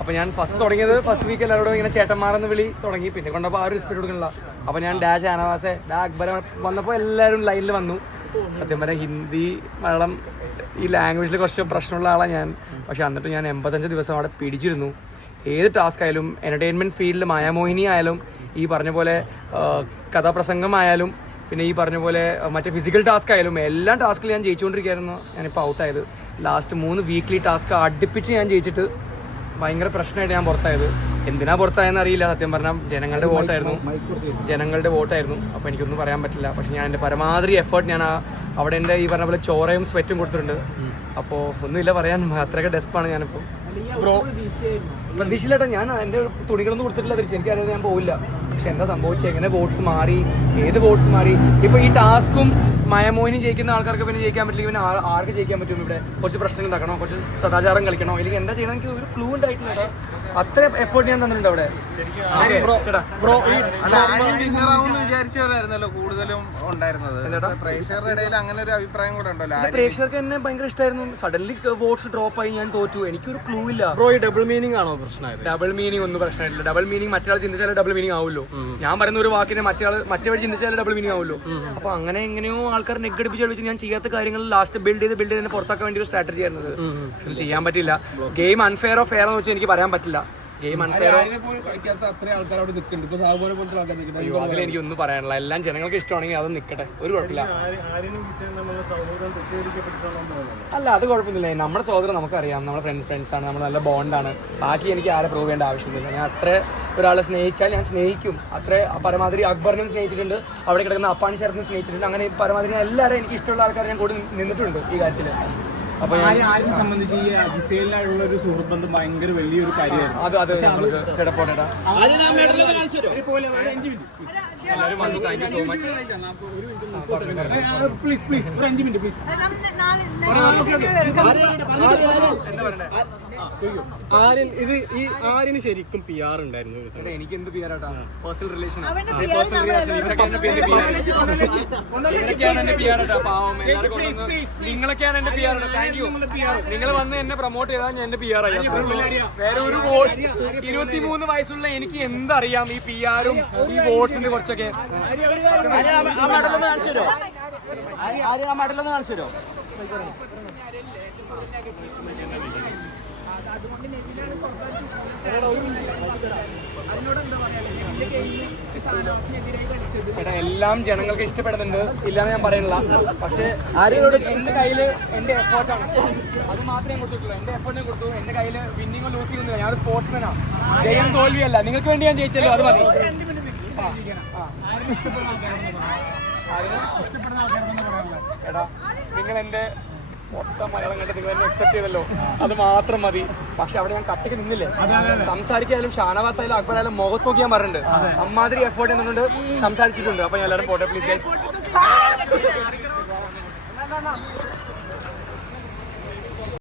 അപ്പൊ ഞാൻ ഫസ്റ്റ് തുടങ്ങിയത് ഫസ്റ്റ് വീക്ക് എല്ലാവരോടും ഇങ്ങനെ ചേട്ടന്മാരെന്ന് വിളി തുടങ്ങി. പിന്നെ കൊണ്ടപ്പോൾ ആ ഒരു സ്പീഡ് കൊടുക്കണില്ല. അപ്പൊ ഞാൻ ഡാ ഷാനവാസെ ഡാ അക്ബര വന്നപ്പോൾ എല്ലാവരും ലൈനിൽ വന്നു. സത്യം പറഞ്ഞാൽ ഹിന്ദി മലയാളം ഈ ലാംഗ്വേജിൽ കുറച്ച് പ്രശ്നമുള്ള ആളാണ് ഞാൻ. പക്ഷെ എന്നിട്ട് ഞാൻ എൺപത്തഞ്ച് ദിവസം അവിടെ പിടിച്ചിരുന്നു. ഏത് ടാസ്ക് ആയാലും എന്റർടൈൻമെന്റ് ഫീൽഡിൽ മായാമോഹിനി ആയാലും ഈ പറഞ്ഞ പോലെ കഥാപ്രസംഗമായാലും പിന്നെ ഈ പറഞ്ഞ പോലെ മറ്റേ ഫിസിക്കൽ ടാസ്ക് ആയാലും എല്ലാ ടാസ്കിലും ഞാൻ ജയിച്ചുകൊണ്ടിരിക്കുകയായിരുന്നു. ഞാനിപ്പോൾ ഔട്ടായത് ലാസ്റ്റ് മൂന്ന് വീക്ക്ലി ടാസ്ക് അടുപ്പിച്ച് ഞാൻ ജയിച്ചിട്ട് ഭയങ്കര പ്രശ്നമായിട്ട് ഞാൻ പുറത്തായത്. എന്തിനാ പുറത്തായെന്ന് അറിയില്ല. സത്യം പറഞ്ഞാൽ ജനങ്ങളുടെ വോട്ടായിരുന്നു. ജനങ്ങളുടെ വോട്ടായിരുന്നു. അപ്പോൾ എനിക്കൊന്നും പറയാൻ പറ്റില്ല. പക്ഷെ ഞാൻ എന്റെ പരമാവധി എഫേർട്ട് ഞാൻ ആ- അവിടെ എന്റെ ഈ പറഞ്ഞ പോലെ ചോറയും സ്വെറ്റും കൊടുത്തിട്ടുണ്ട്. അപ്പോൾ ഒന്നുമില്ല പറയാൻ. അത്രയൊക്കെ ഡെസ്പാണ് ഞാനിപ്പോൾ പ്രതീക്ഷയിലേട്ടാ ഞാൻ എന്റെ തുണികളൊന്നും കൊടുത്തിട്ടില്ല. തിരിച്ച് എനിക്കറിയാതെ ഞാൻ പോവില്ല. പക്ഷെ എന്താ സംഭവിച്ചത് എങ്ങനെ വോട്ട്സ് മാറി? ഏത് വോട്ട്സ് മാറി? ഇപ്പൊ ഈ ടാസ്കും മയമോഹിനി ജയിക്കുന്ന ആൾക്കാർക്ക് പിന്നെ ജയിക്കാൻ പറ്റില്ല. പിന്നെ ആർക്ക് ജയിക്കാൻ പറ്റും ഇവിടെ? കുറച്ച് പ്രശ്നങ്ങൾ ഉണ്ടാക്കണോ കുറച്ച് സദാചാരം കളിക്കണോ. അല്ലെങ്കിൽ എന്താ ചെയ്യണം? എനിക്ക് ഒരു ഫ്ലൂ ആയിട്ടില്ല അത്ര എഫേർട്ട് ഞാൻ തന്നിട്ടുണ്ട് അവിടെ. ബ്രോ വിചാരിച്ചവരായിരുന്നല്ലോ കൂടുതലും ഉണ്ടായിരുന്നത്. പ്രേക്ഷകരുടെ ഇടയിൽ അങ്ങനെ ഒരു അഭിപ്രായം കൂടെ ഉണ്ടല്ലോ. എന്റെ പ്രേക്ഷകർക്ക് എന്നെ ഭയങ്കര ഇഷ്ടമായിരുന്നു സഡൻലി വോട്ട്സ് ഡ്രോപ്പ് ആയി ഞാൻ തോറ്റു. എനിക്കൊരു ക്ലൂ ഇല്ല. ബ്രോ ഈ ഡബിൾ മീനിങ് ആണോ പ്രശ്നമായത്? ഡബിൾ മീനിങ് ഒന്നും പ്രശ്നമായിട്ടില്ല. ഡബിൾ മീനിങ് മറ്റൊരാൾ ചിന്തിച്ചാലേ ഡബിൾ മീനിങ് ആവുമല്ലോ ഞാൻ പറയുന്ന ഒരു വാക്കിനെ മറ്റേ മറ്റേ ചിന്തിച്ചാലേ ഡബിൾ മീനിങ് ആവുമല്ലോ അപ്പൊ അങ്ങനെ എങ്ങനെയോ ആൾക്കാർ നെഗടിപ്പിച്ച് കളിച്ച് ഞാൻ ചെയ്യാത്ത കാര്യങ്ങൾ ലാസ്റ്റ് ബിൽഡ് ചെയ്ത് ബിൽഡ് ചെയ്ത് പുറത്താക്കാൻ വേണ്ടി ഒരു സ്ട്രാറ്റജി ആയിരുന്നത്. ചെയ്യാൻ പറ്റില്ല ഗെയിം അൺഫെയറോ ഫെയറോ എന്ന് വെച്ചാൽ എനിക്ക് പറയാൻ പറ്റില്ല. ഗെയിം അൺഫെയറോ അയ്യോ അതിൽ എനിക്ക് ഒന്നും പറയാനുള്ള എല്ലാം ജനങ്ങൾക്ക് ഇഷ്ടമാണെങ്കിൽ അത് നിൽക്കട്ടെ. ഒരു കുഴപ്പമില്ല. അല്ല അത് കുഴപ്പമൊന്നുമില്ല. നമ്മുടെ സഹോദരൻ നമുക്കറിയാം. നമ്മുടെ ഫ്രണ്ട്സ് ഫ്രണ്ട്സ് ആണ്. നമ്മൾ നല്ല ബോണ്ടാണ് ബാക്കി എനിക്ക് ആരെ പ്രൂവ് ചെയ്യേണ്ട ആവശ്യമില്ല ഞാൻ അത്ര ഒരാളെ സ്നേഹിച്ചാൽ ഞാൻ സ്നേഹിക്കും. അത്ര പരമാവധി അക്ബറിനും സ്നേഹിച്ചിട്ടുണ്ട്. അവിടെ കിടക്കുന്ന അപ്പാണി ശരത്തിനും സ്നേഹിച്ചിട്ടുണ്ട്. അങ്ങനെ പരമാവധി ഞാൻ എല്ലാവരും എനിക്ക് ഇഷ്ടമുള്ള ആൾക്കാരെ ഞാൻ കൂടി നിന്നിട്ടുണ്ട് ഈ കാര്യത്തിൽ ആരും സംബന്ധിച്ച് ഈ ഒരു സുഹൃത്ത് ബന്ധം ഭയങ്കര വലിയൊരു കാര്യമായിരുന്നു. അത് അത് നമ്മൾക്ക് കിടപ്പോട്ടേട്ടാ എല്ലാവരും വന്നു thank you so much please please ഒരു അഞ്ച് മിനിറ്റ് പ്ലീസ് ആര്യൻ ഇത് ഈ ആര്യന് ശരിക്കും പി ആർ ഉണ്ടായിരുന്നു. എനിക്ക് എന്ത് പി പേഴ്സണൽ റിലേഷൻ അവന്റെ പേഴ്സണൽ റിലേഷൻ ഇവരൊക്കെ ഇവരൊക്കെയാണ് എന്റെ പാവം. നിങ്ങളൊക്കെയാണ് എന്റെ പിയർ താങ്ക് യു നിങ്ങൾ വന്ന് എന്നെ പ്രൊമോട്ട് ചെയ്താൽ ഞാൻ എന്റെ പി ആർ ആയി. വേറെ ഒരു വോട്ട് ഇരുപത്തിമൂന്ന് വയസ്സുള്ള എനിക്ക് എന്തറിയാം ഈ പി ആറും ഈ വോട്ട്സിന്റെ കുറച്ചൊക്കെ? ചേട്ടാ എല്ലാം ജനങ്ങൾക്ക് ഇഷ്ടപ്പെടുന്നുണ്ട്. ഇല്ലാന്ന് ഞാൻ പറയുന്നില്ല പക്ഷെ ആരോട് എന്റെ കയ്യിൽ എന്റെ എഫേർട്ടാണ് അത് മാത്രമേ കൊടുത്തിട്ടുള്ളൂ. എന്റെ എഫേർട്ടിനെ കൊടുത്തു. എന്റെ കയ്യിൽ വിന്നിങ്ങോ ഒന്നുമില്ല. ഞാൻ ഒരു സ്പോർട്സ്മാനാ ജയം തോൽവിയല്ല. നിങ്ങൾക്ക് വേണ്ടി ഞാൻ ജയിച്ചല്ലോ. അത് മതി? എടാ നിങ്ങൾ എന്റെ മൊത്തം മലയാളം കണ്ട് നിങ്ങൾ അക്സെപ്റ്റ് ചെയ്തല്ലോ. അത് മാത്രം മതി. പക്ഷെ അവിടെ ഞാൻ കത്തിക്ക് നിന്നില്ലേ? സംസാരിക്കാനും ഷാനവാസ് ആയാലും അക്ബർ ആയാലും മുഖത്ത് നോക്കി ഞാൻ പറഞ്ഞിട്ടുണ്ട്. അമ്മാതിരി എഫേർട്ട് എന്നുണ്ട് സംസാരിച്ചിട്ടുണ്ട്. അപ്പൊ ഞാൻ എല്ലാവരും പോട്ടെ പ്ലീസ്